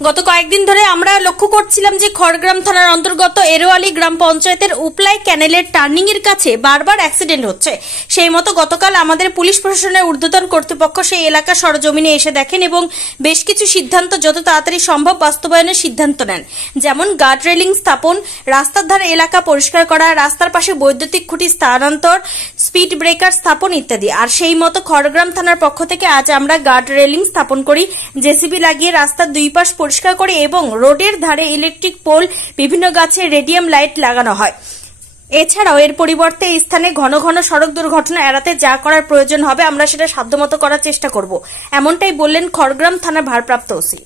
গত কয়েকদিন ধরে আমরা লক্ষ্য করছিলাম যে খড়গ্রাম থানার অন্তর্গত এরোয়ালি গ্রাম পঞ্চায়েতের উপলাই ক্যানেলের টার্নিং এর কাছে বারবার অ্যাক্সিডেন্ট হচ্ছে। সেই মতো গতকাল আমাদের পুলিশ প্রশাসনের ঊর্ধ্বতন কর্তৃপক্ষ সেই এলাকা সরজমিনে এসে দেখেন এবং বেশ কিছু সিদ্ধান্ত যত তাড়াতাড়ি সম্ভব বাস্তবায়নের সিদ্ধান্ত নেন। যেমন গার্ড রেলিং স্থাপন, রাস্তার ধারে এলাকা পরিষ্কার করা, রাস্তার পাশে বৈদ্যুতিক খুঁটি স্থানান্তর, স্পিড ব্রেকার স্থাপন ইত্যাদি। আর সেই মতো খড়গ্রাম থানার পক্ষ থেকে আজ আমরা গার্ড রেলিং স্থাপন করি, জেসিবি লাগিয়ে রাস্তার দুই পাশ পরিষ্কার করে এবং রোডের ধারে ইলেকট্রিক পোল, বিভিন্ন গাছে রেডিয়াম লাইট লাগানো হয়। এছাড়াও এর পরিবর্তে এই স্থানে ঘন ঘন সড়ক দুর্ঘটনা এড়াতে যা করার প্রয়োজন হবে আমরা সেটা সাধ্যমতো করার চেষ্টা করব, এমনটাই বললেন খড়গ্রাম থানার ভারপ্রাপ্ত ওসি।